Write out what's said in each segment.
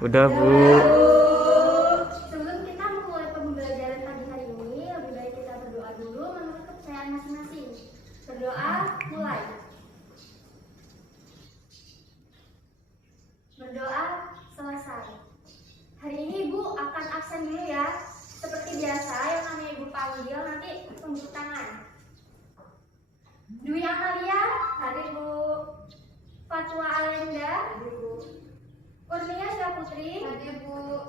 Udah, Bu. Sebelum kita memulai pembelajaran pagi hari ini, lebih baik kita berdoa dulu menurut kepercayaan masing-masing. Berdoa, mulai. Berdoa, selesai. Hari ini Ibu akan absen dulu ya. Seperti biasa, yang namanya Ibu panggil nanti tunjuk tangan. Dwi Amalia, hadir Bu. Fatwa Alenda, hadir Bu. Kurnia Syaputri, hadir Bu.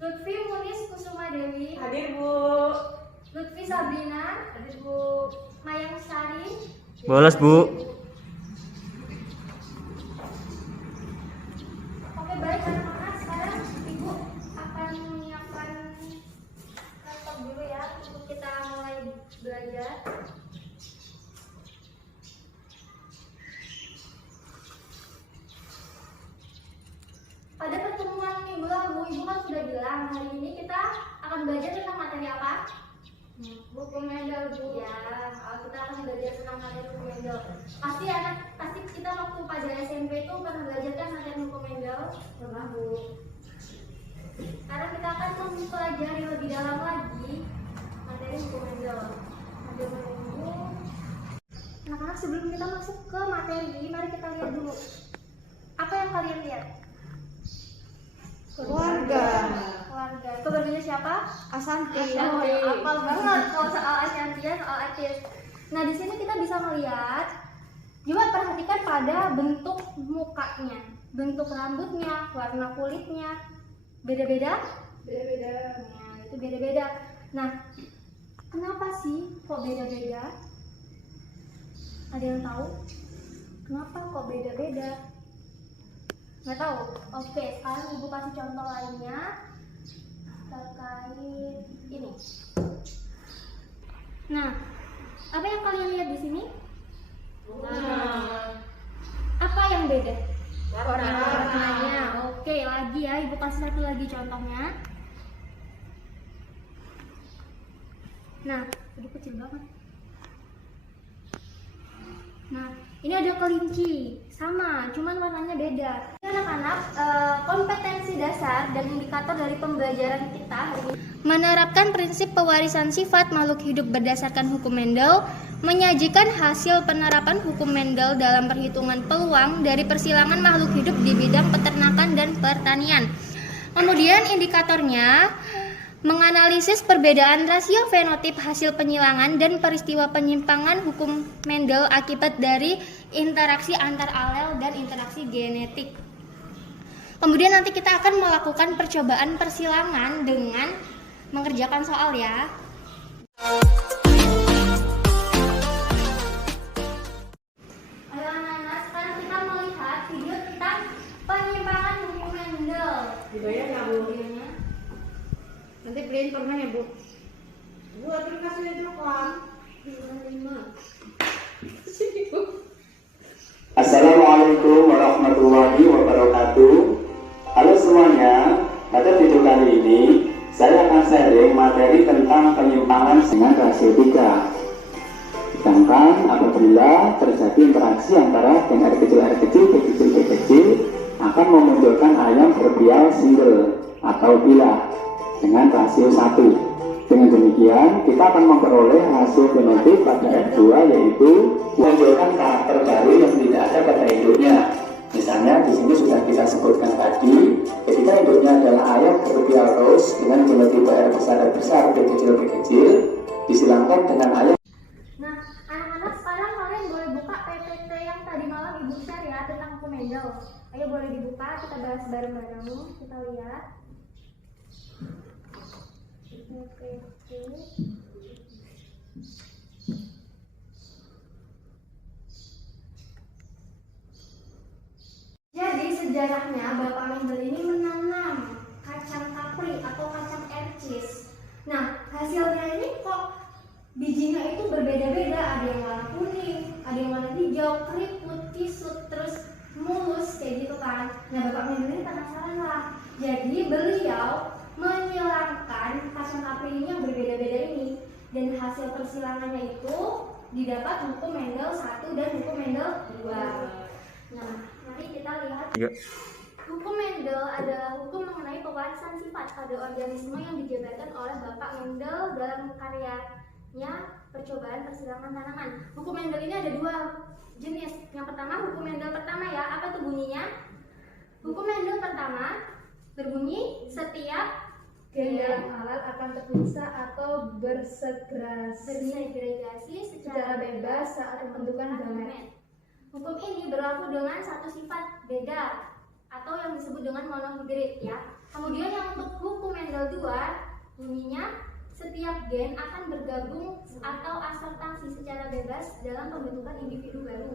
Lutfi Munis Kusuma Dewi, hadir Bu. Lutfi Sabrina, hadir Bu. Mayang Sari, Bolos, Bu. Oke, baik anak-anak, sekarang Ibu akan menyiapkan laptop dulu ya untuk kita mulai belajar. Pada pertemuan minggu lalu, Ibu kan sudah bilang hari ini kita akan belajar tentang materi apa? Hukum Mendel, Bu. Ya, kita akan belajar tentang materi hukum Mendel. Pasti kita waktu pada SMP itu pernah belajar kan materi hukum Mendel? Pernah, Bu. Sekarang kita akan mempelajari lebih dalam lagi materi hukum Mendel. Sambil menunggu. Anak-anak, sebelum kita masuk ke materi, mari kita lihat dulu. Apa yang kalian lihat? Keluarga. Keluarganya siapa? Asanti. Hafal banget kalau soal Ashantia, soal artis. Nah, di sini kita bisa melihat, coba perhatikan pada bentuk mukanya, bentuk rambutnya, warna kulitnya, beda-beda. Nah, itu beda-beda. Nah, kenapa sih kok beda-beda? Ada yang tahu? Kenapa kok beda-beda? Nggak tahu. Oke, sekarang Ibu kasih contoh lainnya terkait ini. Nah, apa yang kalian lihat di sini? Apa yang beda? Warnanya. Oke, lagi ya, Ibu kasih satu lagi contohnya. Nah, aduh kecil banget. Nah, ini ada kelinci, sama, cuman warnanya beda. Anak-anak, kompetensi dasar dan indikator dari pembelajaran kita hari ini menerapkan prinsip pewarisan sifat makhluk hidup berdasarkan hukum Mendel, menyajikan hasil penerapan hukum Mendel dalam perhitungan peluang dari persilangan makhluk hidup di bidang peternakan dan pertanian. Kemudian indikatornya menganalisis perbedaan rasio fenotip hasil penyilangan dan peristiwa penyimpangan hukum Mendel akibat dari interaksi antar alel dan interaksi genetik. Kemudian nanti kita akan melakukan percobaan persilangan dengan mengerjakan soal ya. Ayo anak-anak, sekarang kita melihat video tentang penyimpangan hukum Mendel. Dibayar nggak, Bu? Videonya. Nanti beliin permen ya, Bu. Bu, aplikasinya coklat. 5. Sini, Bu. Assalamualaikum warahmatullahi wabarakatuh. Halo semuanya, pada video kali ini saya akan sharing materi tentang penyimpangan dengan rasio 3. Sedangkan apabila terjadi interaksi antara gen R kecil, B kecil akan memunculkan ayam berpial single atau bilah dengan rasio 1. Dengan demikian, kita akan memperoleh hasil fenotip pada F2, yaitu menunjukkan karakter baru yang tidak ada pada induknya. Misalnya di sini sudah kita sebutkan tadi, ketika induknya adalah ayam berpial rose dengan fenotip R besar, B kecil, disilangkan dengan ayam. Nah, anak-anak, sekarang kalian boleh buka PPT yang tadi malam Ibu share ya tentang hukum Mendel. Ayo boleh dibuka, kita bahas bareng-bareng. Kita lihat. PPT. Jadi sejarahnya Bapak Mendel ini menanam kacang kapri atau kacang ercis. Nah, hasilnya ini kok bijinya itu berbeda-beda, ada yang warna kuning, ada yang warna hijau, keriput, kisut, terus mulus kayak gitu kan. Nah, Bapak Mendel ini penasaran lah. Jadi beliau menyilangkan kacang kapri ini yang berbeda-beda ini, dan hasil persilangannya itu didapat hukum Mendel 1 dan hukum Mendel 2. Nah, mari kita lihat. hukum Mendel adalah hukum mengenai pewarisan sifat pada organisme yang dijabarkan oleh Bapak Mendel dalam karyanya Percobaan Persilangan Tanaman. Hukum Mendel ini ada dua jenis. Yang pertama, hukum Mendel pertama ya. Apa tuh bunyinya? Hukum Mendel pertama berbunyi setiap gen dalam alat akan terpisah atau bersegregasi secara bebas saat pembentukan gamet. Hukum ini berlaku dengan satu sifat beda atau yang disebut dengan monohibrid ya. Kemudian yang untuk hukum Mendel 2 bunyinya setiap gen akan bergabung atau asortasi secara bebas dalam pembentukan individu baru.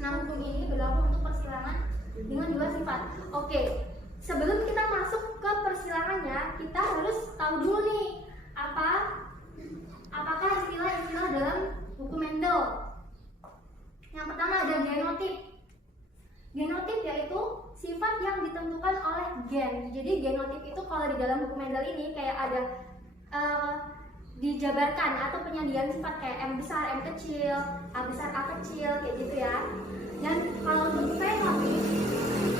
Nah, hukum ini berlaku untuk persilangan dengan dua sifat. Oke, sebelum kita masuk ke persilangannya, kita harus tahu dulu nih apakah istilah-istilah dalam hukum Mendel. Yang pertama ada genotip. Genotip yaitu sifat yang ditentukan oleh gen. Jadi genotip itu kalau di dalam hukum Mendel ini kayak ada dijabarkan atau penyediaan sifat kayak M besar, M kecil, A besar, A kecil kayak gitu ya. Dan kalau untuk fenotip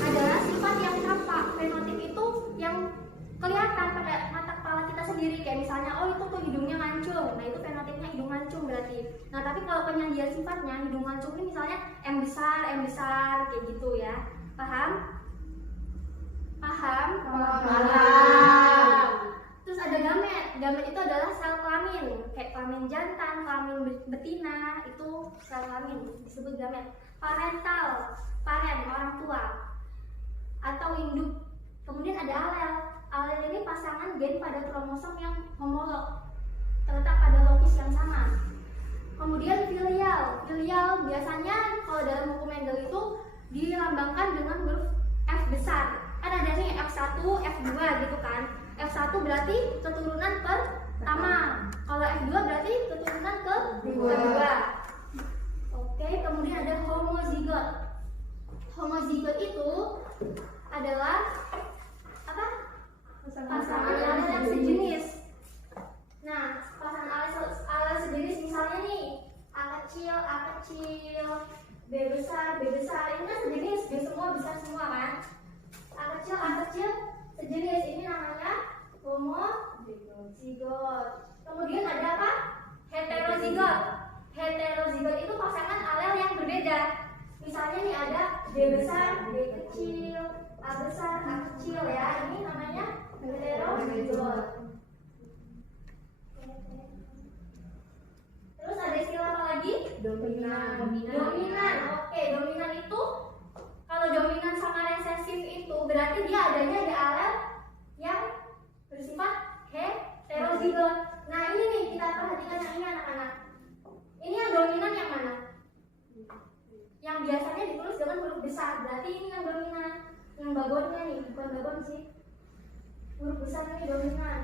adalah sifat yang tampak. Fenotip itu yang kelihatan pada mata kepala kita sendiri, kayak misalnya oh itu tuh hidungnya mancung. Nah, itu fenotipnya hidung mancung berarti. Nah, tapi kalau penyediaan sifatnya hidung mancung ini misalnya M besar kayak gitu ya. Paham? Terus ada gamet. Gamet itu adalah sel kelamin, kayak kelamin jantan, kelamin betina, itu sel kelamin disebut gamet. Parental, orang tua atau induk. Kemudian ada alel. Alel ini pasangan gen pada kromosom yang homolog, terletak pada lokus yang sama. Kemudian filial. Filial biasanya kalau dalam hukum Mendel itu dilambangkan dengan huruf F besar. Kan ada nih F1, F2 gitu kan. F1 berarti keturunan pertama. Kalau F2 berarti keturunan kedua. Oke, kemudian ada homozigot. Homozigot itu adalah apa? Pasangan alel yang sejenis. Nah, pasangan alel sejenis misalnya nih A kecil, B besar. Ini kan sejenis, B semua besar semua kan? A kecil sejenis, ini namanya homozigot. Kemudian ada apa? Heterozigot. Heterozigot itu pasangan alel yang berbeda. Misalnya nih ada B besar, B kecil, A besar, A kecil ya. Ini namanya heterozigot. Terus ada istilah apa lagi? Dominan. Oke, dominan itu kalau dominan sama resesif itu berarti dia adanya di alel yang bersifat heterozigot. Nah, ini nih kita perhatikan yang ini anak-anak. Ini yang dominan yang mana? Yang biasanya ditulis dengan huruf besar. Berarti ini yang dominan. Yang babonnya nih, bukan babon sih. Huruf besar ini dominan.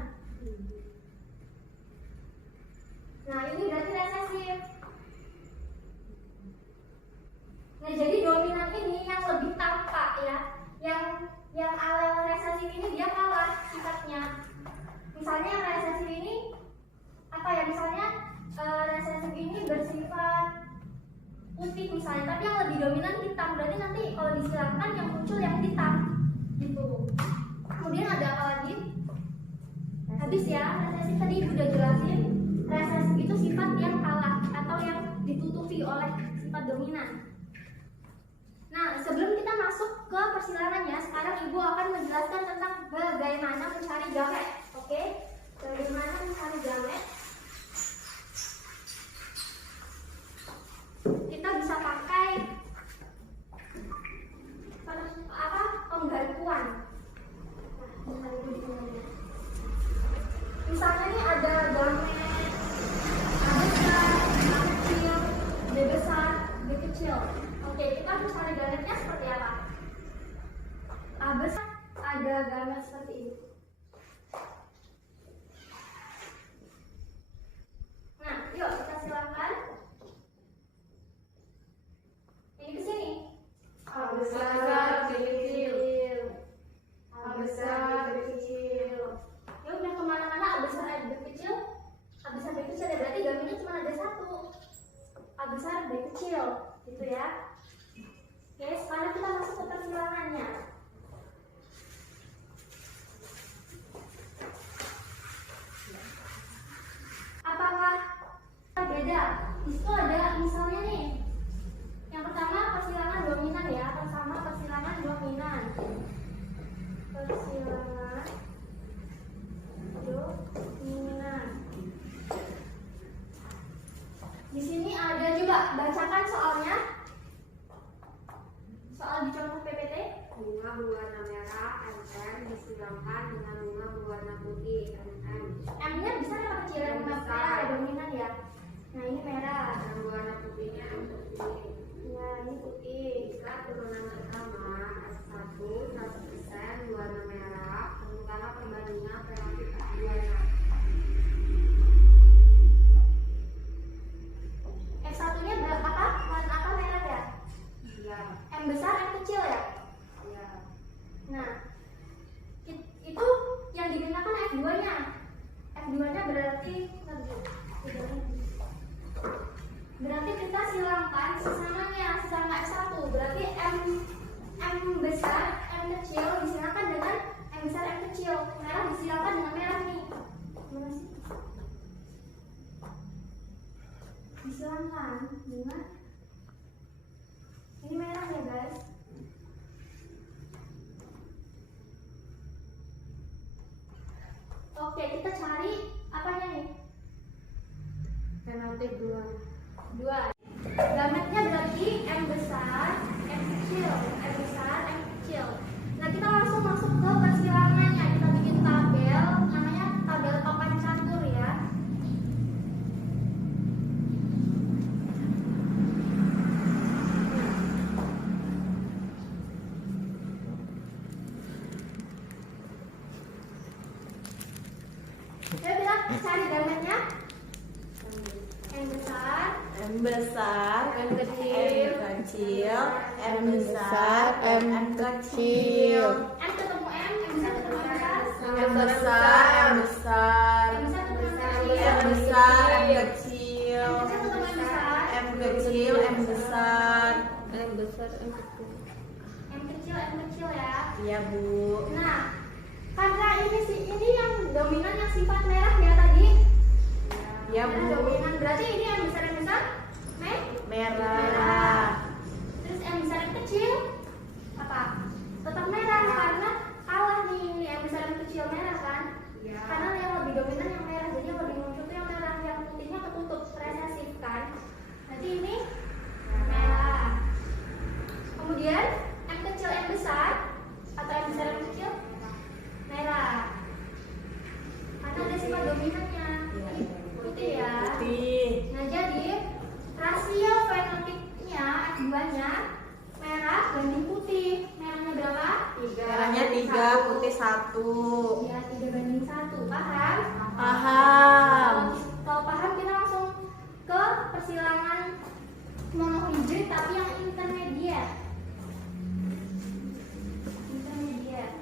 Nah, ini berarti resesif. Nah, jadi dominan ini yang lebih tampak ya. Yang alel resesif ini dia kalah sifatnya. Misalnya yang resesif ini apa ya? Misalnya resesif ini bersifat putih misalnya, tapi yang lebih dominan hitam. Berarti nanti kalau disilangkan yang muncul yang hitam gitu. Kemudian ada apa lagi? Habis ya, resesif tadi udah jelasin. Resesif itu sifat yang kalah atau yang ditutupi oleh sifat dominan. Nah, sebelum kita masuk ke persilangannya, sekarang Ibu akan menjelaskan tentang bagaimana mencari gamet. Oke? Bagaimana mencari gamet? Kita bisa pakai penggaruan. Misalnya nih ada gamet A besar, A kecil, B besar, B kecil. Oke, kita harus cari gametnya seperti apa? A besar ada gamet seperti ini. Nah, yuk kita silakan. Ini ke sini. A besar, B kecil. A besar, B kecil. Ya udah kemana-mana A besar, B kecil. A besar, B kecil ya, berarti gametnya cuma ada satu. A besar, B kecil, gitu ya. Oke, sekarang kita masuk ke persilangannya. coba bacakan soalnya. Soal di contoh PPT. Bunga berwarna merah MM disiramkan dengan bunga berwarna putih MM. M-nya bisa apa kecil? M merah ya, dominan ya. Nah ini merah. Dan warna putihnya M putih. Nah ini putih. Jika turunan pertama S1 100% berwarna merah, tentukanlah perbandingan relatif S2-nya. F1-nya berapa? Warna apa? Merah ya? Iya. M besar, M kecil ya? Iya. Nah, itu yang digunakan F2-nya. F2-nya berarti kita silangkan sesamanya, sesama F1. Berarti M besar, M kecil disilangkan dengan M besar, M kecil. Merah disilangkan dengan merah nih. Mana sih? Disilangkan dengan ini merah ya guys. Oke, kita cari apanya nih? Penalti 2. Gametnya berarti M besar, M kecil, M besar, M kecil. Nah kita langsung masuk ke persilangannya. Kita bikin tabel, namanya tabel papan catur ya. Yuk kita cari gametnya. M besar, M besar, M kecil, M kecil, M besar, M kecil, M ketemu M besar ketemu M besar, M besar, M besar, M besar ketemu M besar, M kecil, M kecil ketemu M besar, M kecil, M besar, M kecil ya. iya Bu. Nah, karena ini yang dominan yang sifat merah ya tadi. Iya Merah Bu. dominan berarti ini yang besar Merah. Terus yang besar yang kecil apa? Tetap merah karena kalah nih ini yang besar yang kecil merah kan? Iya. Karena yang lebih dominan yang merah, jadi yang lebih muncul tuh yang merah, yang putihnya ketutup resesif kan? Nanti ini merah. Kemudian M kecil M besar atau M besar M kecil merah. Karena ada sifat dominannya putih ya. Putih. Nah jadi rasio fenotipnya F2-nya merah banding putih. Merahnya berapa? 3. Merahnya 3, putih 1. Ya 3 banding 1. Paham? Paham. Kalau paham kita langsung ke persilangan monohidrid tapi yang intermediate. Intermediate.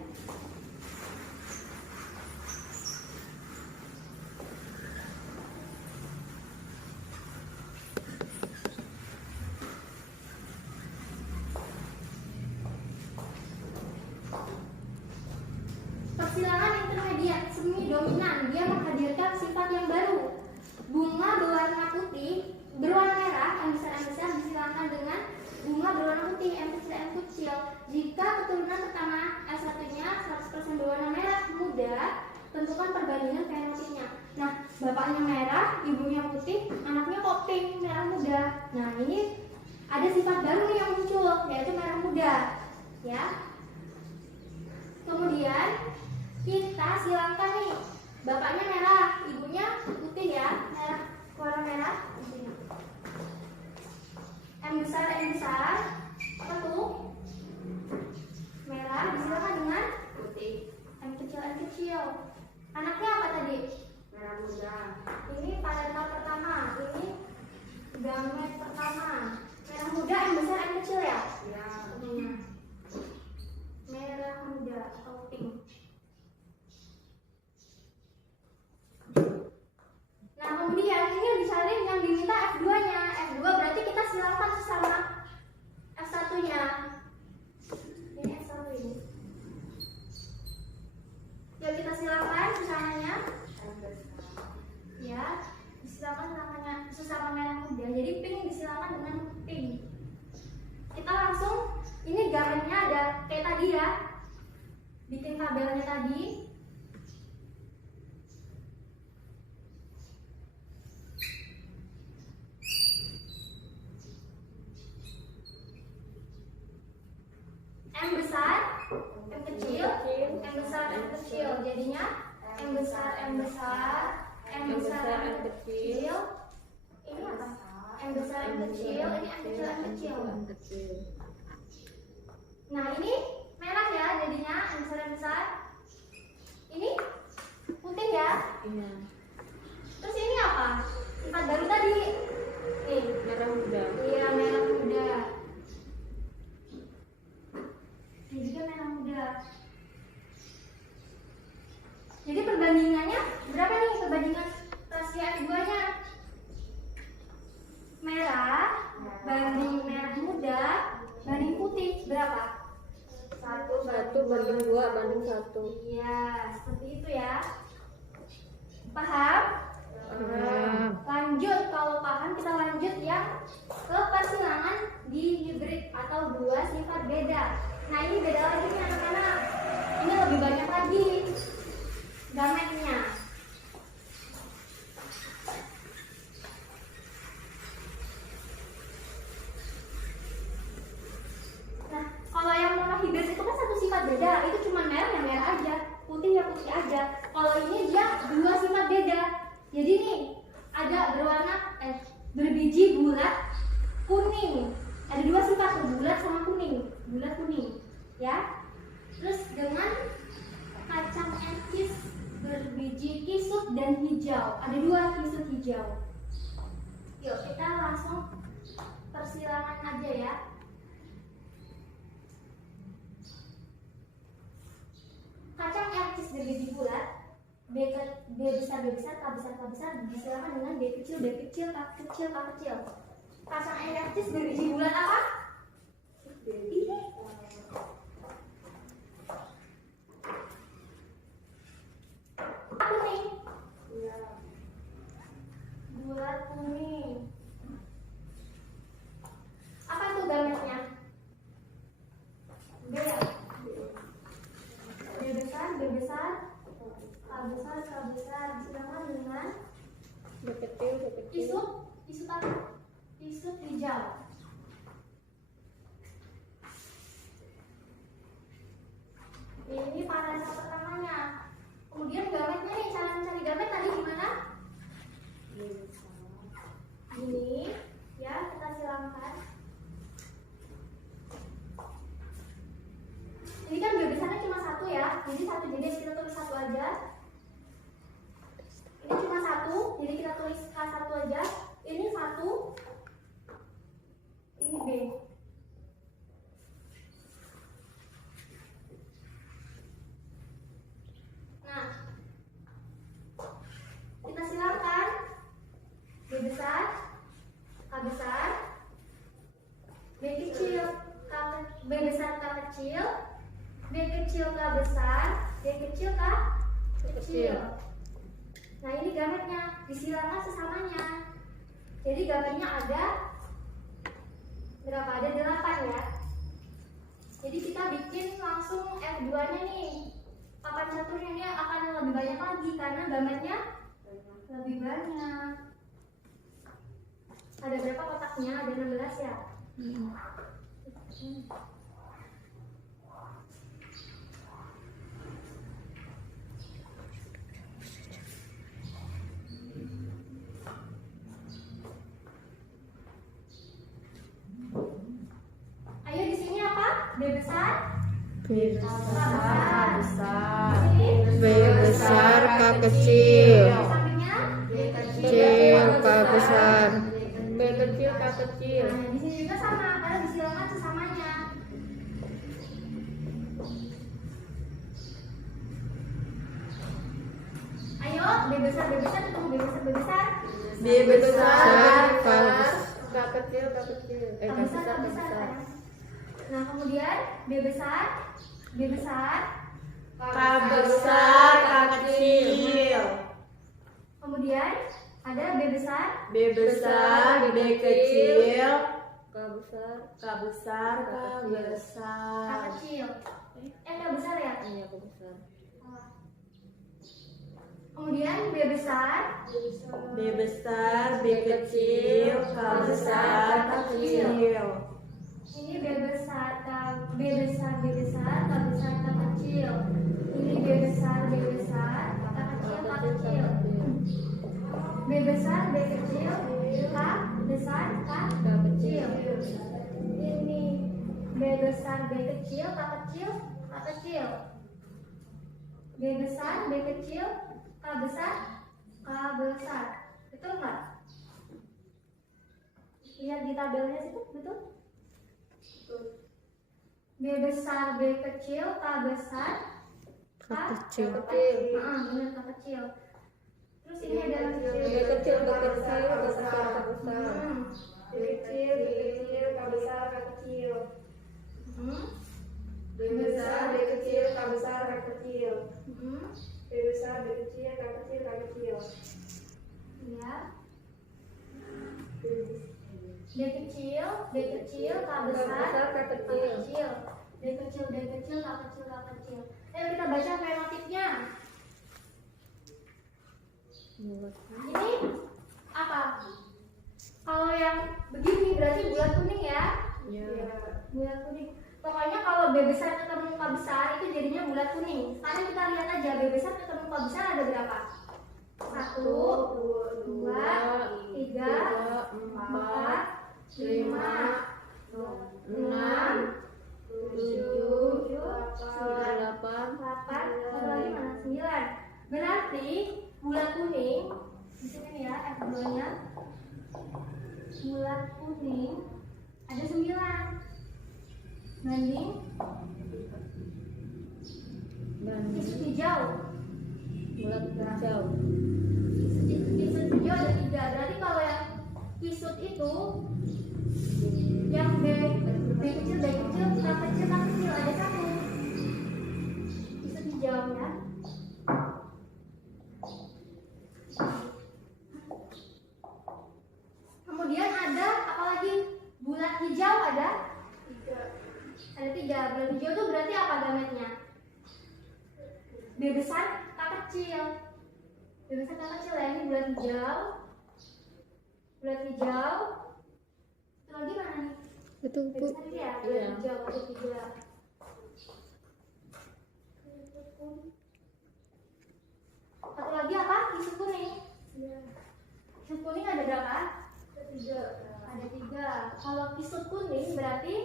Persilangan intermediate semi dominan, dia menghadirkan sifat yang baru. Bunga berwarna putih, berwarna merah, M besar disilangkan dengan bunga berwarna putih, M kecil. Jika keturunan pertama S1-nya 100% berwarna merah muda, tentukan perbandingan fenotipnya. Nah, bapaknya merah, ibunya putih, anaknya kok pink, merah muda. Nah, ini ada sifat baru nih yang muncul, yaitu merah muda. Ya. Kemudian kita silangkan nih, bapaknya merah, ibunya putih ya, merah, warna merah di sini. M besar, apa tuh? Merah, disilangkan dengan Putih. M kecil. Anaknya apa tadi? Merah muda. Ini parenta pertama, ini gamet pertama. Merah muda, M besar, M kecil ya? Iya. Merah muda atau pink. Nah kemudian ini yang dicari yang diminta F2-nya. F2 berarti kita silangkan sesama F1-nya. Ini F1 ini. Yuk kita silangkan sesamanya. Ya, disilangkan sesama merah muda. Jadi pink disilangkan dengan pink. Kita langsung, ini gametnya ada kayak tadi ya. Bikin tabelnya tadi. M besar, M kecil, M besar, M kecil. Jadinya M besar, M besar, M besar, M kecil. Ini apa? M besar, M kecil. Ini M kecil, M kecil. Nah ini merah ya, jadinya M besar, M besar. Ini putih ya. Iya. Terus ini apa? Sifat baru tadi. Nih, Merah muda. iya merah muda. Ini juga merah muda. Jadi perbandingannya berapa nih perbandingan rasio F2-nya? Merah banding merah muda banding putih berapa? 1 banding 2 banding 1. Iya, seperti itu ya. Paham? Lanjut, kalau paham kita lanjut yang ke persilangan di hibrid atau dua sifat beda. Nah ini beda lagi nih anak-anak. Ini lebih banyak lagi gametnya. Nah kalau yang monohibrid itu kan satu sifat beda, itu cuma merah yang merah aja, putih yang putih aja. Kalau ini dia dua sifat beda. Jadi nih ada berwarna berbiji bulat kuning. Ada dua sifat, bulat sama kuning, bulat kuning, ya. Terus dengan kacang etis berbiji kisut dan hijau. Ada dua kisut hijau. Yuk kita langsung persilangan aja ya. Kacang etis berbiji bulat, B besar, K besar, disilakan dengan B kecil, K kecil. Kacang etis berbiji bulat apa? Ini. Kuning. Bulat kuning. Apa itu gametnya? B ya? B besar, K besar, disilakan dengan B kecil. isut apa? Isut hijau. Ini paragraf pertamanya. Kemudian gametnya nih, cara mencari gamet tadi gimana? Ini ya, kita silangkan. Ini kan B besarnya cuma satu ya, jadi satu, jadi kita tulis satu aja. Ini cuma satu, jadi kita tulis K1 aja. Ini satu, ini B. Nah, kita silakan B besar, K besar, B kecil, B besar, K kecil, B kecil, K besar, B kecil, K kecil. Nah ini gametnya, disilakan sesamanya. Jadi gametnya ada berapa? Ada 8 ya. Jadi kita bikin langsung F2 nya nih. Papan caturnya ini akan lebih banyak lagi karena gametnya lebih banyak. Ada berapa kotaknya? Ada 16 ya. Ayo di sini apa? B besar, B besar, Di sini B besar, K kecil, sampingnya. kecil, K besar, B kecil, K kecil. Nah, di sini juga sama, karena disilakan sesamanya. Ayo, B besar, ketemu B besar. B besar, K kecil, K kecil. K besar. Nah, kemudian B besar, K besar, K kecil. kemudian ada B besar, B besar, B kecil, K besar, K besar, K K besar. kecil. K besar ya? Iya, K besar. Kemudian B besar, B besar, B kecil, K besar, K kecil. ini B besar, K B besar, K besar, K kecil. Ini B besar, K kecil, K kecil. B besar, B kecil, K besar, K kecil. Ini B besar, B kecil, K kecil, K kecil. B besar, B kecil, K besar, K besar. Betul nggak? Lihat di tabelnya situ, betul? B besar, B kecil, K besar, K kecil. benar, K kecil. Terus ini ada B kecil, B kecil, K besar, K besar. B kecil, K besar, K kecil. B besar, B kecil, K besar, K kecil. B besar, B kecil, K kecil, K kecil. Ya. D kecil, K besar, K kecil. D kecil, K kecil, K kecil. Ayo kita baca fenotipnya. Ini apa? Kalau yang begini berarti bulat kuning ya? Iya. Bulat kuning. Pokoknya kalau B besar ketemu K besar itu jadinya bulat kuning. Sekarang kita lihat aja B besar ketemu K besar ada berapa? 1, 2, 3, 4, 5, 6, 7, 8. 8, satu lagi mana? 9. Berarti bulat kuning di sini nih ya, F2-nya. Bulat kuning ada 9. Banding kisut hijau. Bulat hijau. Kisut hijau ada 3. Berarti kalau yang kisut itu yang B kecil, K kecil ada 1. Kisut hijau ya. Kemudian ada apa lagi? Bulat hijau ada 3. Bulat hijau itu berarti apa gametnya? B besar, K kecil. B besar, K kecil ya. Ini bulat hijau. Bulat hijau. Itu lagi mana nih? Itu B Bu. besar ini ya. Bulat Iya. hijau ada 3. Satu lagi apa? Kisut kuning. Kisut kuning ada berapa? Ada 3. Kalau kisut kuning berarti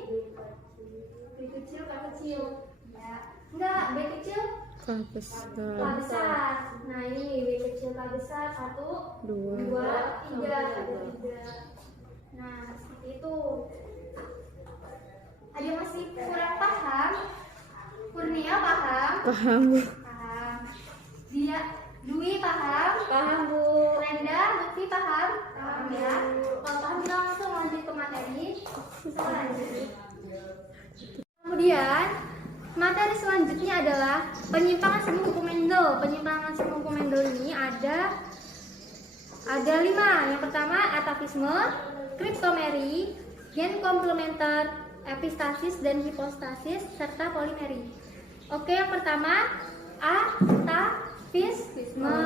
B kecil, K kecil. Ya. Enggak, B kecil, K besar. K besar. Nah ini B kecil, K besar. 1, 2, 2. 3. Ada 3. Nah seperti itu. Ada yang masih kurang paham? Kurnia paham? Paham Bu. Paham. Dia, Dwi paham? Paham Bu. Renda, Lutfi paham? Paham ya. Kalau paham kita langsung lanjut ke materi. Kita lanjut. Kemudian materi selanjutnya adalah penyimpangan semu hukumendo. Penyimpangan semu hukumendo ini ada 5. Yang pertama atavisme, kriptomeri, gen komplementer, epistasis dan hipostasis serta polimeri. Oke, yang pertama atavisme.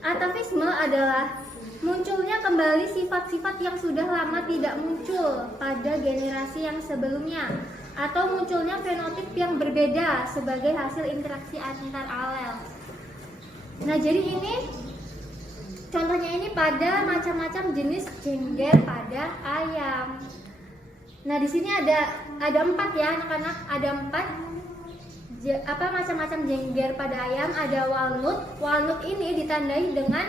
Atavisme adalah munculnya kembali sifat-sifat yang sudah lama tidak muncul pada generasi yang sebelumnya, atau munculnya fenotip yang berbeda sebagai hasil interaksi antar alel. Nah, jadi ini contohnya ini pada macam-macam jenis jengger pada ayam. Nah, di sini ada 4 ya anak-anak, ada 4 macam-macam jengger pada ayam. Ada walnut. Walnut ini ditandai dengan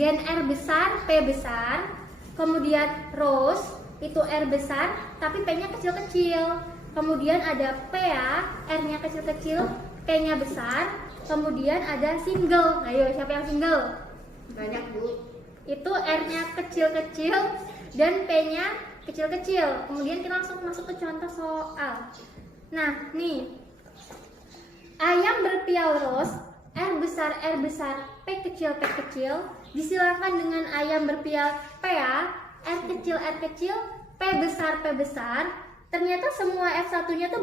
gen R besar, P besar. Kemudian rose itu R besar tapi P-nya kecil-kecil. Kemudian ada PA, R-nya kecil-kecil, P-nya besar. Kemudian ada single. Ayo, siapa yang single? Banyak Bu. Itu R-nya kecil-kecil dan P-nya kecil-kecil. Kemudian kita langsung masuk ke contoh soal. Nah, nih. Ayam berpial ros, R besar, P kecil, disilakan dengan ayam berpial PA, R kecil, P besar. Ternyata semua F1-nya tuh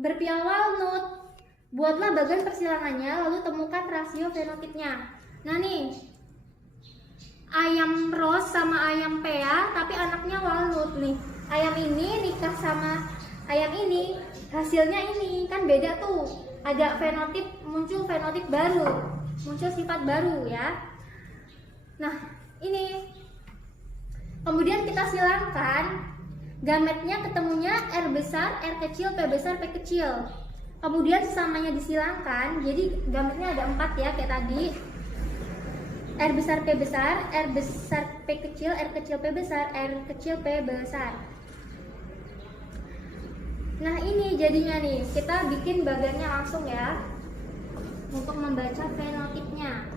berpial walnut. Buatlah bagan persilangannya, lalu temukan rasio fenotipnya. Nah nih, ayam ros sama ayam PA, tapi anaknya walnut nih. Ayam ini nikah sama Yang ini hasilnya ini kan beda tuh, ada fenotip, muncul fenotip baru, muncul sifat baru ya. Nah ini kemudian kita silangkan, gametnya ketemunya R besar, R kecil, P besar, P kecil. Kemudian sesamanya disilangkan, jadi gametnya ada 4 ya kayak tadi. R besar, P besar, R besar, P kecil, R kecil, P besar, R kecil, P besar. Nah ini jadinya nih, kita bikin bagannya langsung ya untuk membaca fenotipnya.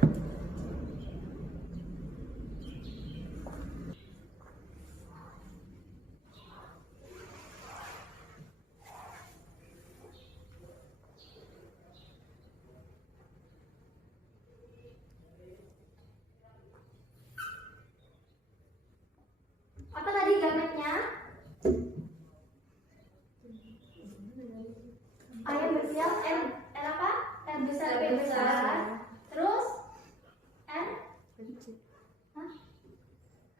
Apa tadi gametnya? Ayam berinisial M. R apa? R besar, P besar. Terus R? Hah?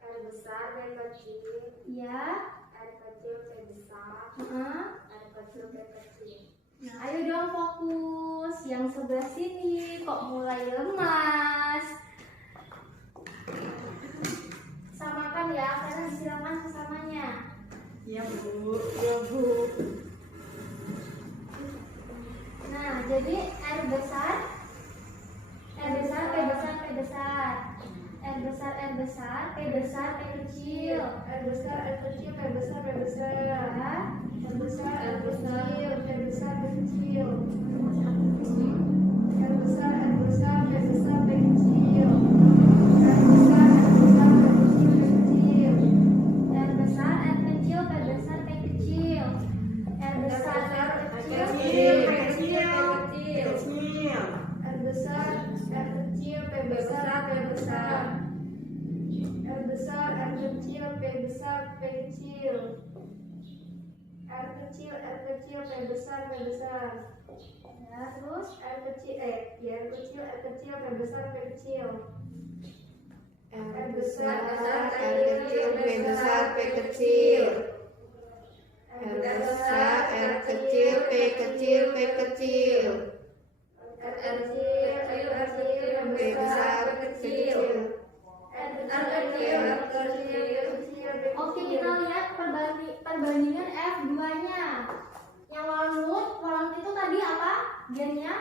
R besar, P kecil, Ya. R kecil, P besar, R kecil, P kecil. Nah, ayo dong fokus. Yang sebelah sini kok mulai lemas. Samakan ya, karena disilakan sesamanya. Ya Bu, ya Bu. Nah, jadi R besar, P besar, P besar, R besar, P besar, P kecil, R besar, R kecil, P besar, P besar. ya. R besar, R kecil, P besar, P kecil. R besar, R besar, P besar, P kecil. R besar, R besar, P kecil, P kecil. R besar, R kecil, P besar, P kecil. R besar, R kecil, R besar, R kecil, P besar, P besar. R besar, R kecil, P besar, P kecil. R kecil, R kecil, P besar, P besar. Ya, terus R kecil, R kecil, R kecil, P besar, P kecil. R besar, R kecil, P besar, P kecil. R besar, R kecil, P kecil, P kecil. R kecil, R kecil, P besar, P kecil. R kecil, R kecil, P kecil. oke, kita lihat perbandingan F2-nya. Yang walang itu tadi apa? Gennya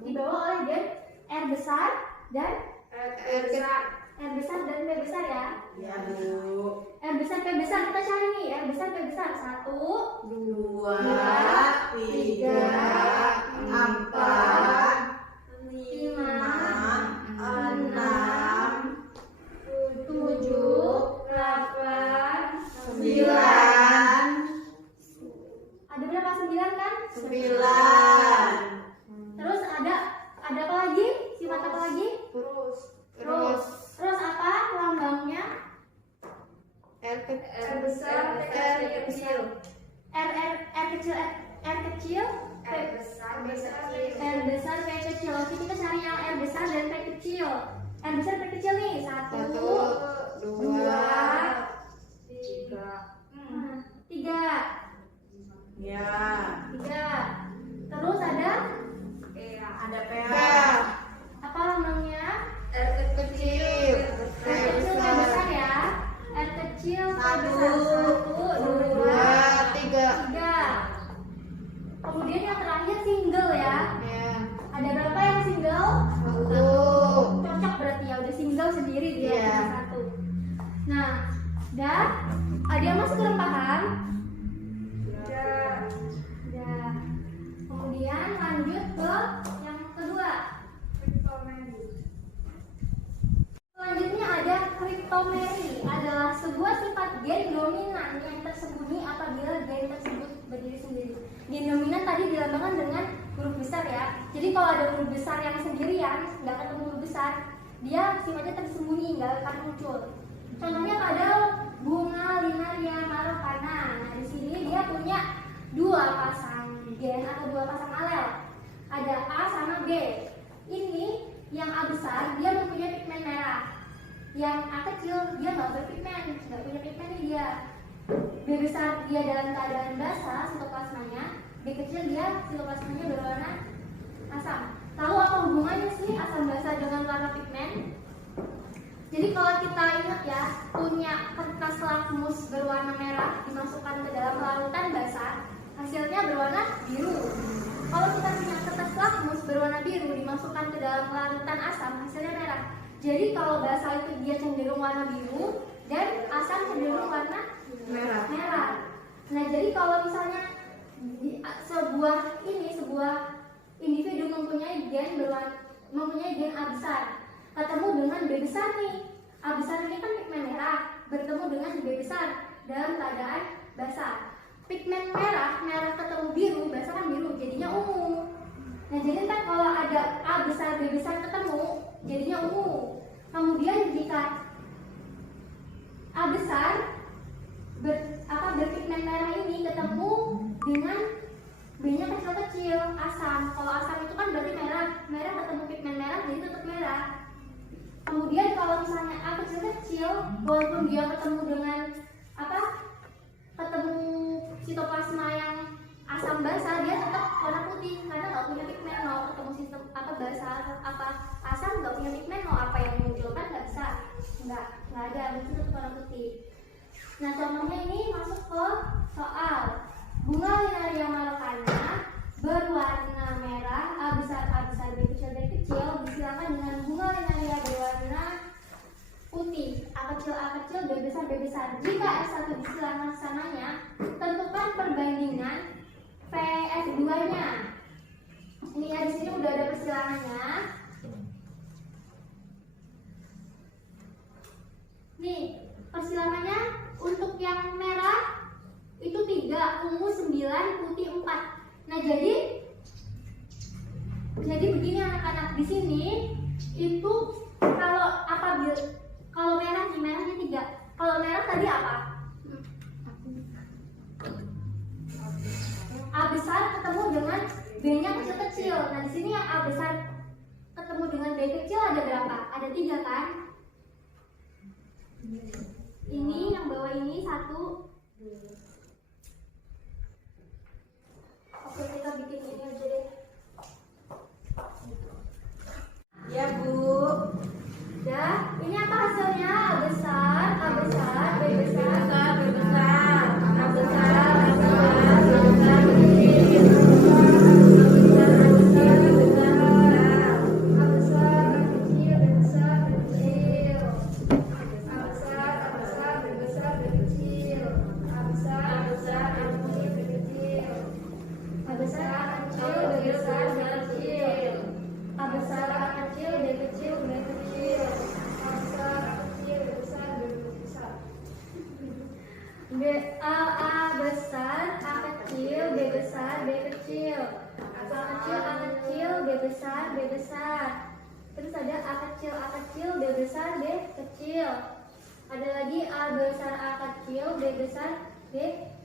dibawa oleh gen R besar dan R besar. R besar dan P besar ya. Ya Bu. R besar, P besar, kita cari nih. R besar, P besar. 1, 2, 3, 4, 5, 6, 7, 8, 9. ada berapa? 9 kan? 9. Terus ada apa lagi? Sifat apa lagi? Terus apa lambangnya? R R besar, P kecil. R kecil, R kecil, R besar, P kecil. R besar, P kecil. Oke, kita cari yang R besar dan P kecil. R besar, P kecil nih. 1, 2, 3. ya. 3. Terus ada Ada P. apa lambangnya? R kecil. R kecil, P besar ya. R kecil, P besar. 1, 2, 3. 3. Kemudian yang terakhir single ya. Ya. Ada berapa yang single? 1. Cocok berarti ya, udah single sendiri dia Iya. cuma 1. Nah, dan ada yang masuk ke rempahan? Udah. Kemudian lanjut ke yang kedua. Selanjutnya ada kriptomeri, adalah sebuah sifat gen dominan yang tersembunyi apabila gen tersebut berdiri sendiri. Gen dominan tadi dilambangkan dengan huruf besar ya. Jadi kalau ada huruf besar yang sendirian, nggak ketemu huruf besar, dia sifatnya tersembunyi, nggak akan muncul. Contohnya pada bunga linaria marokana. Nah, di sini dia punya 2 pasang gen atau 2 pasang alel. Ada A sama B. Ini yang A besar dia mempunyai pigmen merah. Yang A kecil dia nggak berpigmen, nggak punya pigmen nih dia. B besar dia dalam keadaan basah sitoplasmanya, B kecil dia sitoplasmanya berwarna asam. Tahu apa hubungannya sih asam basah dengan warna pigmen? Jadi kalau kita ingat ya, punya kertas lakmus berwarna merah dimasukkan ke dalam larutan basah, hasilnya berwarna biru. Kalau kita punya kertas lakmus berwarna biru dimasukkan ke dalam larutan asam, hasilnya merah. Jadi kalau basah itu dia cenderung warna biru dan asam cenderung warna merah. Nah, jadi kalau misalnya sebuah individu mempunyai gen A besar, ketemu dengan B besar nih. A besar ini kan pigmen merah, bertemu dengan B besar dalam keadaan basah. Pigmen merah ketemu biru, basah kan biru, jadinya ungu. Nah, jadi ntar kalau ada A besar B besar ketemu, jadinya ungu. Kemudian jika A besar berpigmen merah ini ketemu dengan B-nya kecil-kecil, asam. Kalau asam itu kan berarti merah ketemu pigmen merah jadi tetap merah. Kemudian kalau misalnya A kecil-kecil, walaupun dia ketemu dengan ketemu sitoplasma yang asam basah, dia tetap warna putih karena nggak punya pigmen. Mau ketemu sistem basah asam nggak punya pigmen, mau apa yang munculkan nggak bisa, nggak ada, itu tetap warna putih. Nah, contohnya ini masuk ke soal bunga Linaria marokana berwarna merah, A besar B kecil B kecil disilakan dengan bunga Linaria berwarna putih, A kecil B besar. Jika S1 disilakan sananya, tentukan perbandingan PF2-nya. Ini ya, di sini udah ada persilangannya. Nih, persilangannya untuk yang merah itu 3, ungu 9, putih 4. Nah, jadi begini anak-anak, di sini itu kalau merahnya 3. Kalau merah tadi apa? A besar ketemu dengan B-nya kecil-kecil. Nah, di sini yang A besar ketemu dengan B kecil ada berapa? Ada 3 kan? Ini yang bawah ini 1. Oke, kita bikin ini aja deh. Ya, Bu. Ya, ini apa hasilnya? A besar, B besar, A besar, B besar, A besar, B besar. Terus ada A kecil, B besar, B kecil. Ada lagi A besar, A kecil, B besar, B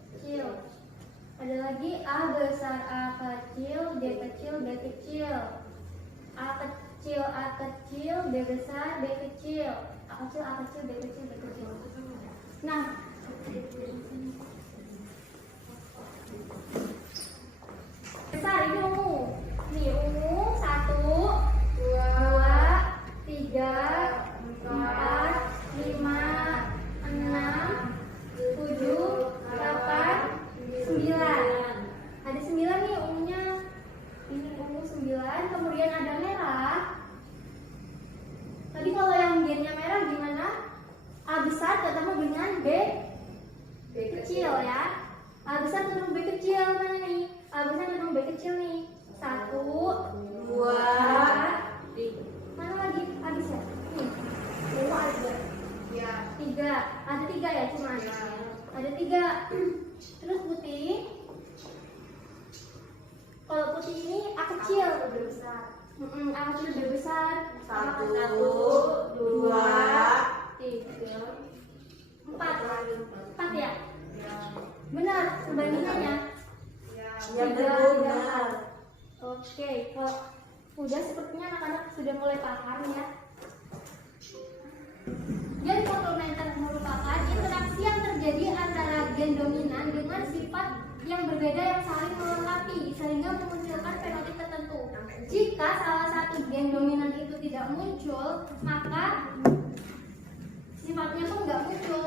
kecil. Ada lagi A besar, A kecil, B kecil, B kecil. A kecil, B besar, B kecil. A kecil, B kecil, B kecil. Nah, besar ini ungu. Nih, ungu 1, 2, 3, 4, 5, 6, 7, 8, 9. Ada 9 nih ungunya. Ini ungu 9, kemudian ada merah. Tadi kalau yang gennya merah gimana? A besar ketemu dengan B kecil ya. A besar ketemu B kecil mana nih? A besar ketemu B kecil nih. 1, 2, 3. Mana lagi? Habis ya? Nih. Ungu ada. Ya. 3. Ada 3 ya cuma. Ya. Ada 3. Terus putih. Kalau putih ini A kecil. B besar. A kecil B besar. 1, 2, 3, 4 ya? Benar, perbandingannya. Ya, benar. Oke, kalau udah sepertinya anak-anak sudah mulai paham ya. Jadi komplementer merupakan interaksi yang terjadi antara yang berbeda yang saling melengkapi sehingga memunculkan fenotip tertentu. Jika salah satu gen dominan itu tidak muncul, maka sifatnya pun nggak muncul.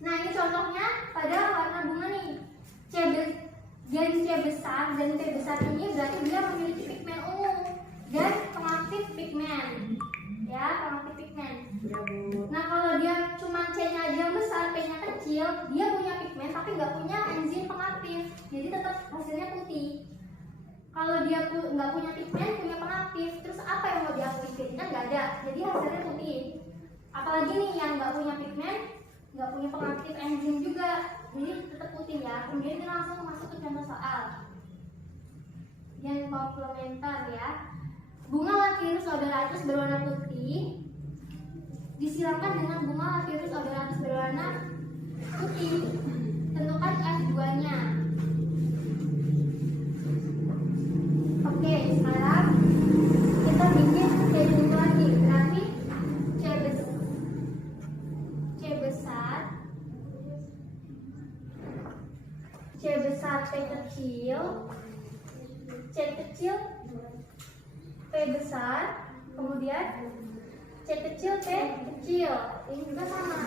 Nah, ini contohnya pada warna bunga nih. Gen C besar dan P besar ini berarti dia memiliki pigmen ungu dan pengaktif pigmen. Ya, pengaktif pigmen. Nah, kalau dia cuma C-nya aja yang besar, P-nya kecil, dia punya pigmen tapi nggak punya enzim pengaktif, jadi tetap hasilnya putih. Kalau dia nggak punya pigmen, punya pengaktif, terus apa yang mau diaktifin? Kan nggak ada, jadi hasilnya putih. Apalagi nih yang nggak punya pigmen, nggak punya pengaktif enzim juga, jadi tetap putih ya. Kemudian kita langsung masuk ke contoh soal yang komplementer ya. Bunga Lathyrus odoratus berwarna putih disiramkan dengan bunga Lathyrus odoratus berwarna putih. Tentukan F2-nya. Oke, sekarang kita bikin C dulu lagi. Berarti C besar P kecil, C kecil P besar, kemudian C kecil P kecil. Ini juga sama.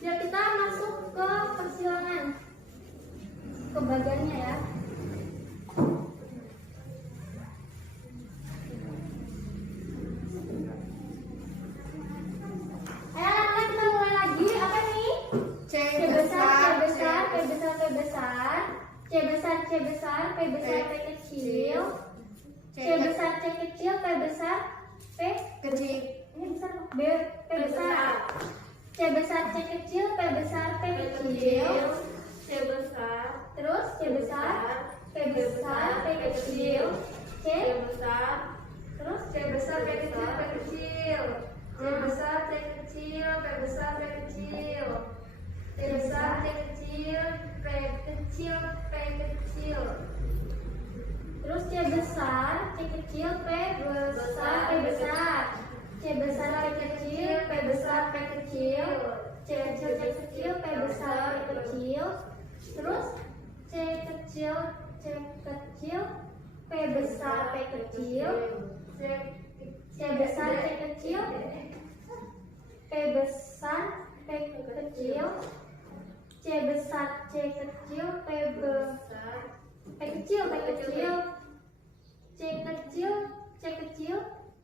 Ya, kita masuk ke persilangan, ke bagiannya ya. C besar, P besar, P kecil, C besar, C kecil, P besar, P kecil. Ini besar, P besar. C besar, C kecil, P besar, P kecil. C besar, Terus C besar, P besar, P kecil. C besar, terus C besar, P kecil, P kecil. C besar, C kecil, P besar, P kecil. C besar, C kecil, P kecil, P kecil. terus C besar, C kecil, P besar, P besar. C besar, P kecil, P besar, P kecil. C kecil, C kecil, P besar, P kecil. Terus C kecil, C kecil, P besar, P kecil. C besar, C kecil, P besar, P kecil. C besar, C kecil, P besar, P kecil, P kecil. C kecil, C kecil,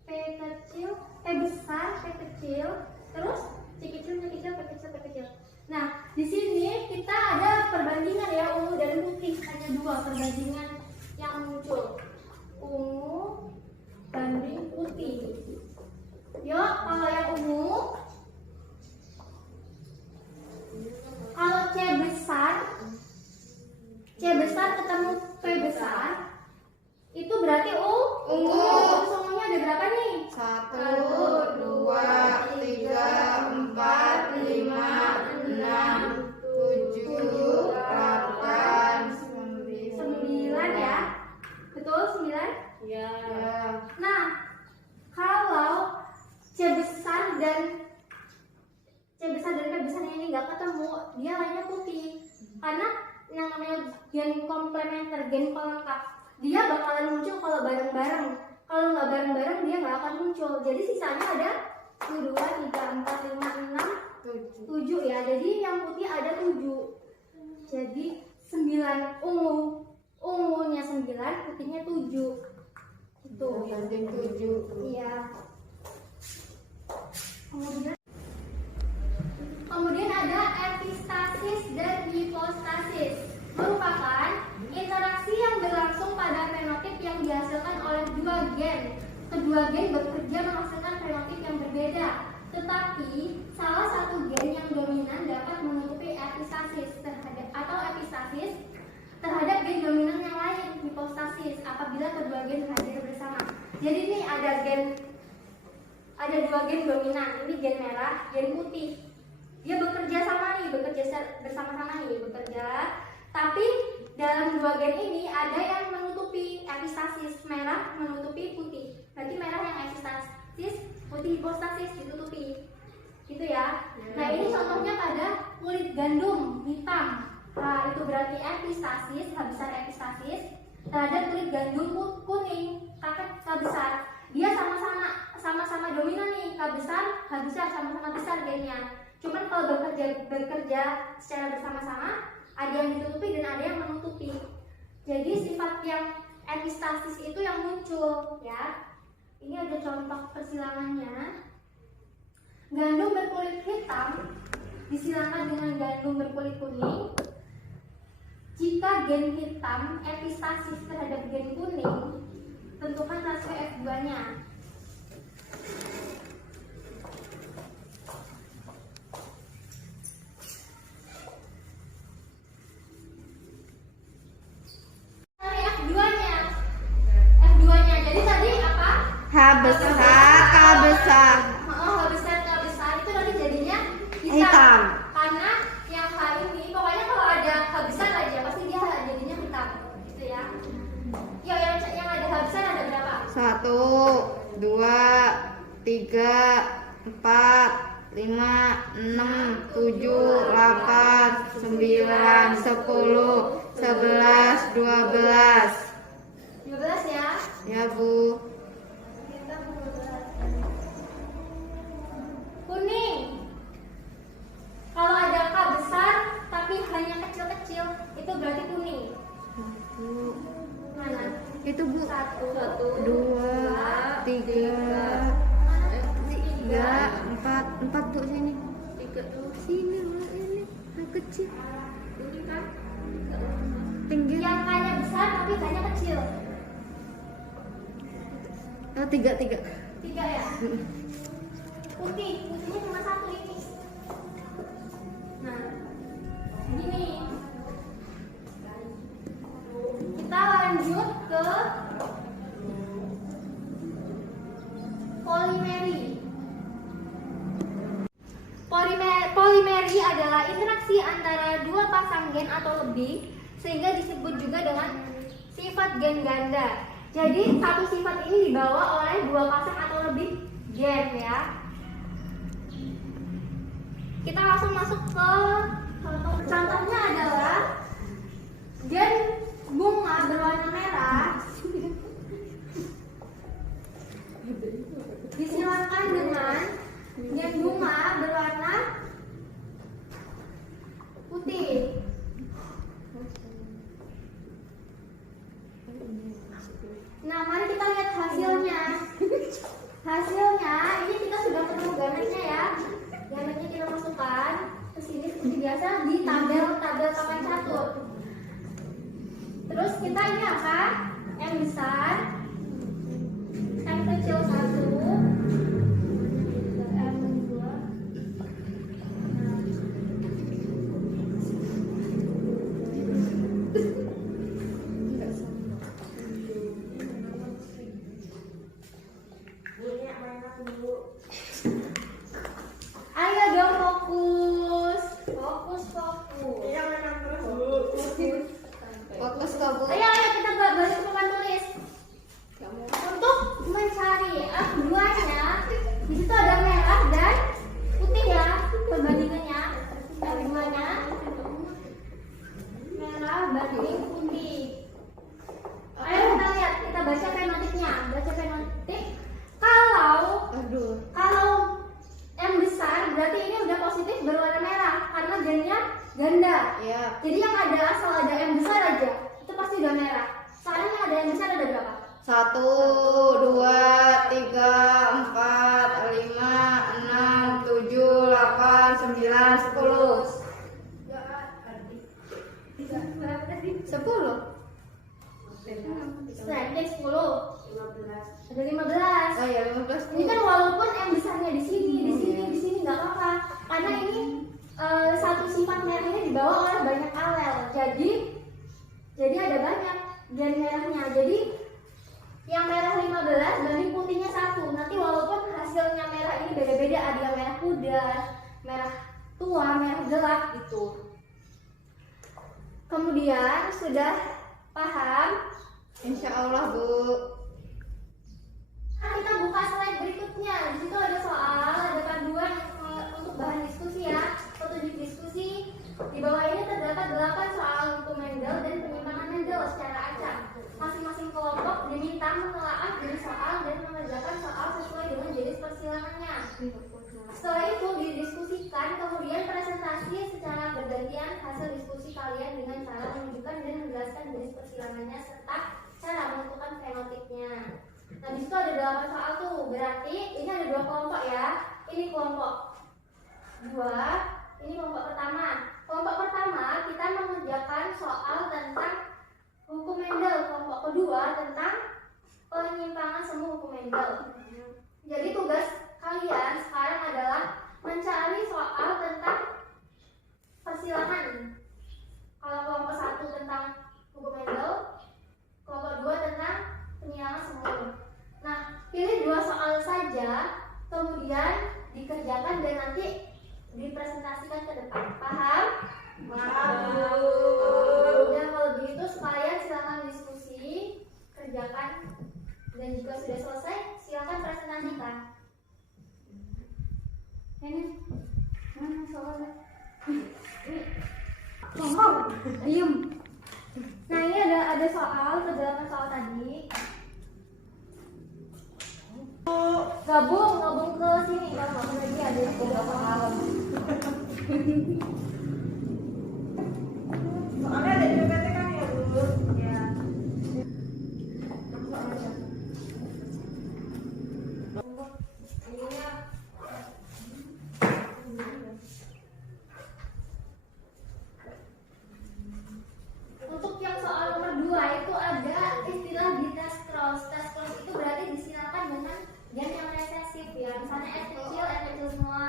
P kecil, P besar, P kecil. Terus C kecil, C kecil, P kecil, P kecil. Nah, di sini kita ada perbandingan ya, ungu dan putih. Hanya dua perbandingan yang muncul, ungu banding putih. Yuk, kalau yang ungu, kalau C besar ketemu P besar, itu berarti ungu. Terus ungunya ada berapa nih? 1, 2, 3, 4, 5, 6, 7, 8, 9 ya. Betul 9? ya. Nah, kalau C besar dan P besarnya ini nggak ketemu, dia lainnya putih. Karena yang namanya gen komplementer, gen pelengkap, dia bakalan muncul kalau bareng-bareng. Kalau nggak bareng-bareng, dia nggak akan muncul. Jadi sisanya ada 1, 2, 3, 4, 5, 6, 7 ya. Jadi yang putih ada 7. Jadi 9 ungu. Ungunya 9, putihnya 7. Itu. banding 7. Iya. Kemudian ada epistasis dan hipostasis, merupakan interaksi yang berlangsung pada fenotip yang dihasilkan oleh dua gen. Kedua gen bekerja menghasilkan fenotip yang berbeda, tetapi salah satu gen yang dominan dapat menutupi epistasis terhadap gen dominan yang lain, hipostasis, apabila kedua gen hadir bersama. Jadi ini ada dua gen dominan, ini gen merah, gen putih. Dia bekerja bersama-sama nih, tapi dalam dua gen ini ada yang menutupi epistasis, merah menutupi putih. Berarti merah yang epistasis, putih hipostasis ditutupi. Gitu ya. Nah, ini contohnya pada kulit gandum hitam. Nah, itu berarti epistasis, H besar epistasis terhadap kulit gandum kuning, K besar. Dia sama-sama dominan nih, K besar, H besar, sama-sama besar gennya. Cuman kalau bekerja secara bersama-sama, ada yang ditutupi dan ada yang menutupi. Jadi sifat yang epistasis itu yang muncul, ya. Ini ada contoh persilangannya. Gandum berkulit hitam disilangkan dengan gandum berkulit kuning. Jika gen hitam epistasis terhadap gen kuning, tentukan rasio F2-nya. Cari F2-nya. F2-nya. Jadi tadi apa? H besar, K besar. H besar, K besar itu nanti jadinya Hitam. Karena yang H ini pokoknya kalau ada H besar aja pasti dia jadinya hitam, gitu ya. Yuk, yang ada H besar ada berapa? 1, 2, 3, 4, 5, 6, 7, 8, 9, 10, 11, 12. 12 ya. Ya, Bu. Kuning. Kalau ada K besar tapi hanya kecil-kecil, itu berarti kuning. Mana? Itu, Bu. 1, 2, 3, 4 Bu sini. 3 tuh. Sini, Bu, ini. Yang kecil. Ini kan tinggi. Yang K-nya besar tapi hanya kecil. Oh, 3. 3 ya. Putihnya cuma 1 ini. Nah, gini. Kita lanjut ke polimeri. Polimeri adalah interaksi antara dua pasang gen atau lebih, sehingga disebut juga dengan sifat gen ganda. Jadi satu sifat ini dibawa oleh dua pasang atau lebih gen, ya. Kita langsung masuk ke contohnya adalah gen bunga berwarna merah disilangkan dengan gen bunga berwarna putih. Nah, mari kita lihat hasilnya. Hasilnya ini kita sudah ketemu gametnya ya. Gametnya kita masukkan ke sini seperti biasa di tabel papan catur. Terus kita ini apa? M besar, M kecil 1, M 2. Ayo dong fokus. Fokus kok, Bu. Ayo kita balik ke papan tulis. Untuk mencari F2-nya, di situ ada merah dan putih ya. Perbandingannya F2-nya merah banding putih. Ayo kita lihat, kita baca fenotipnya. Baca fenotip. Kalau M besar berarti ini udah positif berwarna merah karena gennya ganda. Iya. Jadi yang ada asal ada M besar aja itu pasti udah merah. Sekarang yang ada M besar ada berapa? 1, 2, 3, 4, 5, 6, 7, 8, 9, 10. Berapa tadi? 10. Nah, ini 10. 15. Ada 15. Oh ya, 15. Ini kan walaupun M besarnya di sini nggak apa-apa. Karena ini satu sifat merah ini dibawa oleh banyak alel. Jadi ada banyak gen merahnya. Jadi yang merah 15 banding putihnya 1. Nanti walaupun hasilnya merah ini beda-beda, ada yang merah pudar, merah tua, merah gelap gitu. Kemudian sudah paham Insya Allah, Bu. Kita buka slide berikutnya. Di situ ada soal, ada panduan untuk bahan diskusi ya, petunjuk diskusi. Di bawah ini terdapat 8 soal hukum Mendel dan penyimpangan Mendel secara acak. Masing-masing kelompok diminta menelaah jenis soal dan mengerjakan soal sesuai dengan jenis persilangannya. Setelah itu didiskusikan, kemudian presentasi secara bergantian hasil diskusi kalian dengan cara menunjukkan dan menjelaskan jenis persilangannya serta cara menentukan fenotipnya. Nah, di situ ada 8 soal tuh. Berarti ini ada 2 kelompok ya. Ini kelompok 2, ini kelompok pertama. Kelompok pertama kita mengerjakan soal tentang hukum Mendel. Kelompok kedua tentang penyimpangan semu hukum Mendel. Jadi tugas kalian sekarang adalah mencari soal tentang persilangan. Kalau kelompok 1 tentang hukum Mendel, kelompok 2 tentang penyimpangan semu. Nah, pilih 2 soal saja, kemudian dikerjakan dan nanti dipresentasikan ke depan. Paham? Ya, kalau begitu sekalian silakan diskusi, kerjakan, dan jika sudah selesai silakan presentasikan. Ini mana soalnya? Ngomong, diem. Nah, ini ada soal, terdapat soal tadi. Gabung ke sini kalau nggak lagi ada soal. Soalnya ada juga kan ya Bu. Ya. Untuk yang soal nomor 2 itu ada istilah di test cross. Test cross itu berarti disilakan dengan jam yang resesif ya. Misalnya F kecil semua.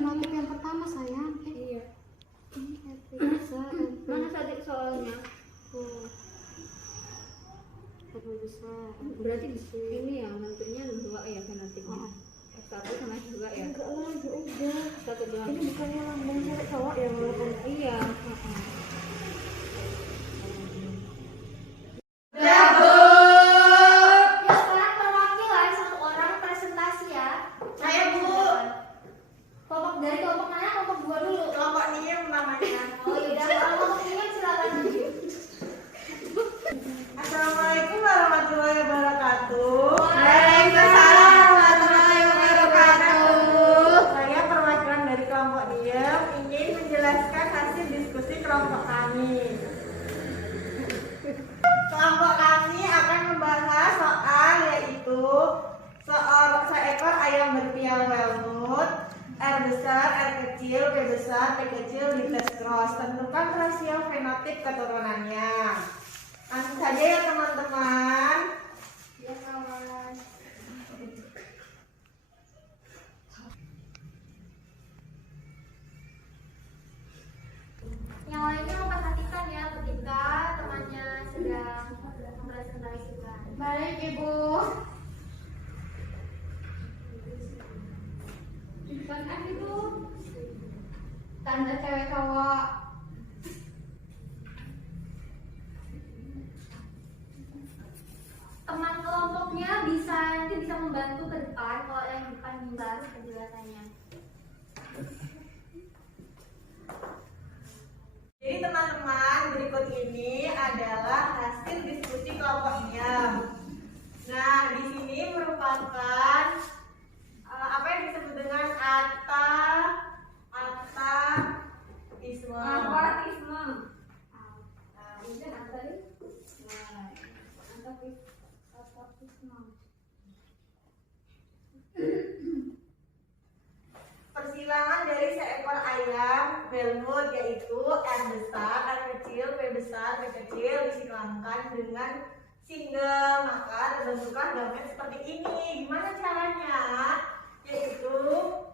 Notif yang pertama sayang. Iya. Mana tadi soalnya? Besar. Berarti ini ya nantinya 2 ya fenotipnya. F1 sama F2 ya. Enggak lah, udah. Satu doang. Ini bukannya lambang cewek cowok ya walaupun iya. Assalamualaikum warahmatullahi wabarakatuh. Waalaikumsalam warahmatullahi wabarakatuh. Saya perwakilan dari kelompok diem ingin menjelaskan hasil diskusi kelompok kami. Kelompok kami akan membahas soal yaitu seekor ayam berpial Welmut besar, R kecil, P besar, P kecil di tes cross. Tentukan rasio fenotip keturunannya. Langsung saja ya teman-teman. Ya kawan. Yang lainnya memperhatikan ya ketika temannya sedang mempresentasikan. Baik Ibu. Bukan itu tanda cewek cowok. Teman kelompoknya nanti bisa membantu ke depan kalau yang di depan baru penjelasannya. Jadi teman-teman, berikut ini adalah hasil diskusi kelompoknya. Nah, di sini merupakan apa yang disebut dengan atavisme. Apatisme. Persilangan dari seekor ayam Belmont, yaitu R besar, R kecil, P besar, P kecil disilangkan dengan single, maka terbentuklah gamet seperti ini. Gimana caranya? Yaitu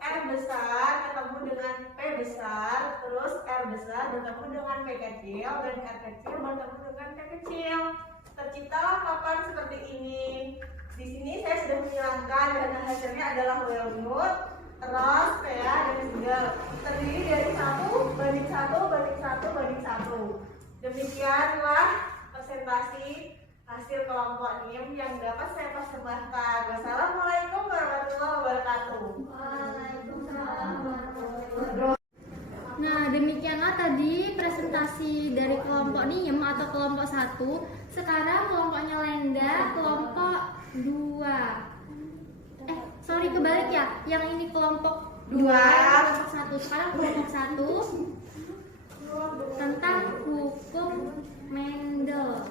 R besar ketemu dengan P besar, terus R besar bertemu dengan P kecil, dan R kecil bertemu dengan P kecil. Terciptalah papan seperti ini. Di sini saya sudah menghilangkan dan hasilnya adalah Belmont, Ross, Pea, dan single. Terdiri dari 1 banding 1 banding 1 banding 1. Demikianlah presentasi hasil kelompok NIM yang dapat saya persembahkan. Wassalamualaikum warahmatullahi wabarakatuh. Nah, demikianlah tadi presentasi dari kelompok NIM atau kelompok 1. Sekarang kelompoknya Lenda, kelompok 2. Sorry, kebalik ya. Yang ini kelompok 2, kelompok 1. Sekarang kelompok 1 tentang hukum Mendel.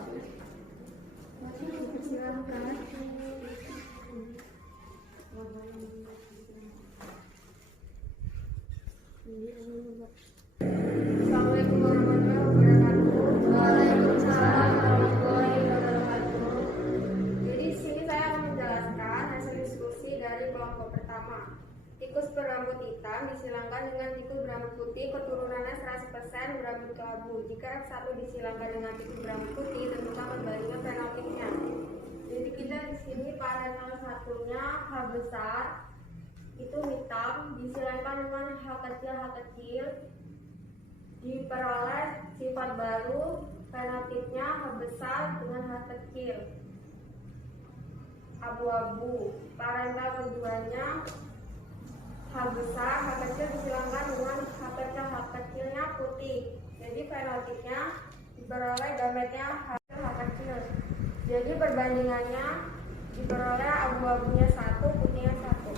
Silakan. Assalamualaikum warahmatullahi wabarakatuh. Waalaikumsalam warahmatullahi wabarakatuh. Jadi di sini saya akan menjelaskan hasil diskusi dari kelompok pertama. Tikus berambut hitam disilangkan dengan tikus berambut putih, keturunannya 100% berambut keabu. Jika F1 disilangkan dengan tikus berambut putih, tentukan perbandingan fenotipnya. Jadi kita di sini pada salah satunya H besar itu hitam disilangkan dengan H kecil diperoleh sifat baru fenotipnya H besar dengan H kecil abu-abu. Parental keduanya H besar, H kecil disilangkan dengan H kecilnya putih. Jadi fenotipnya diperoleh gametnya H kecil. Jadi perbandingannya diperoleh abu-abunya 1, putihnya 1.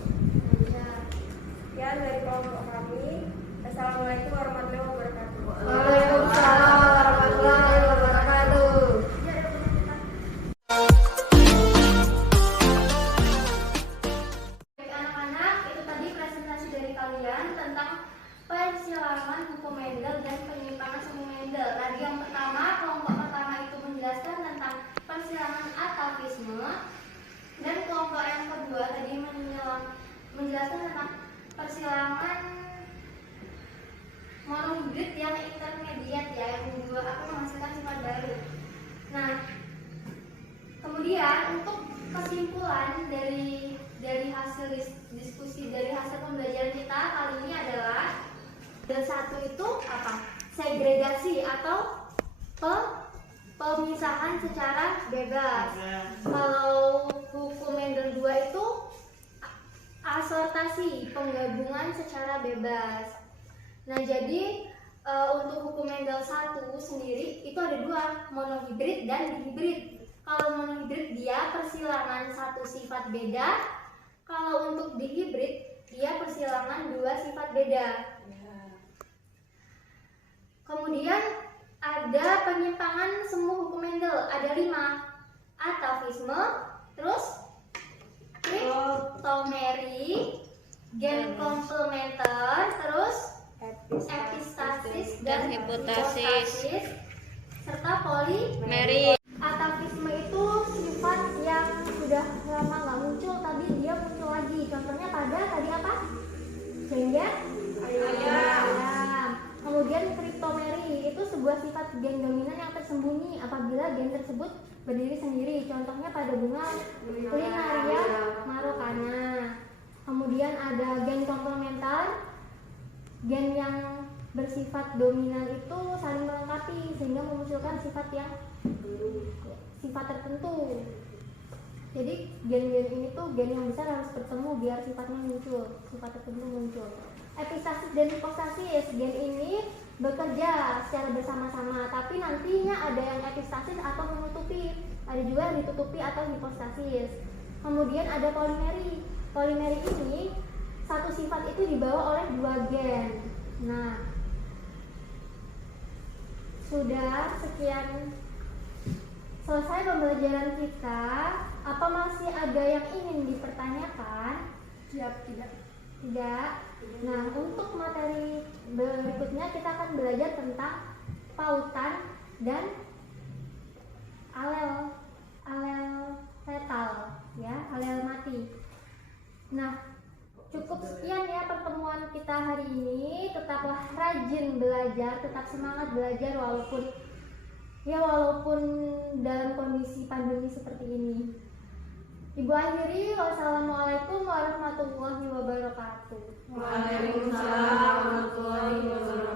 Sekian dari kelompok kami. Assalamualaikum warahmatullahi wabarakatuh. Waalaikumsalam warahmatullahi wabarakatuh. Baik anak-anak, itu tadi presentasi dari kalian tentang persilangan hukum Mendel dan penyimpangan semu Mendel. Tadi yang pertama, kelompok pertama itu menjelaskan tentang persilangan atavisme, dan kelompok yang kedua tadi menjelaskan tentang persilangan monohibrid yang intermediate ya, yang kedua akan menghasilkan sifat baru. Nah, kemudian untuk kesimpulan dari hasil diskusi dari hasil pembelajaran kita kali ini adalah dan satu itu apa? Segregasi atau pemisahan secara bebas. Kalau hukum Mendel 2 itu asortasi, penggabungan secara bebas. Nah, jadi untuk hukum Mendel 1 sendiri itu ada 2, monohibrid dan dihibrid. Kalau monohibrid dia persilangan satu sifat beda, kalau untuk dihibrid dia persilangan 2 sifat beda. Kemudian ada penyimpangan semu hukum Mendel, ada 5. Atavisme, terus triptomeri, gen komplementer, terus epistasis dan hipostasis, serta polimeri. Atavisme itu sifat yang sudah lama nggak muncul, tapi dia muncul lagi. Contohnya pada tadi apa? Jengger ayam. Kemudian kriptomeri itu sebuah sifat gen dominan yang tersembunyi apabila gen tersebut berdiri sendiri. Contohnya pada bunga Linaria marokana. Kemudian ada gen komplementer, gen yang bersifat dominan itu saling melengkapi sehingga memunculkan sifat tertentu. Jadi gen-gen ini tuh gen yang besar harus bertemu biar sifatnya muncul, sifat tertentu muncul. Epistasis dan hipostasis, gen ini bekerja secara bersama-sama, tapi nantinya ada yang epistasis atau menutupi, ada juga yang ditutupi atau hipostasis. Kemudian ada polimeri. Polimeri ini satu sifat itu dibawa oleh dua gen. Nah, sudah sekian selesai pembelajaran kita. Apa masih ada yang ingin dipertanyakan? Tidak. Tidak. Nah, untuk materi berikutnya kita akan belajar tentang pautan dan alel fetal, ya, alel mati. Nah, cukup sekian ya pertemuan kita hari ini. Tetaplah rajin belajar, tetap semangat belajar walaupun dalam kondisi pandemi seperti ini. Ibu akhiri, wassalamualaikum warahmatullahi wabarakatuh. Waalaikumsalam warahmatullahi wabarakatuh.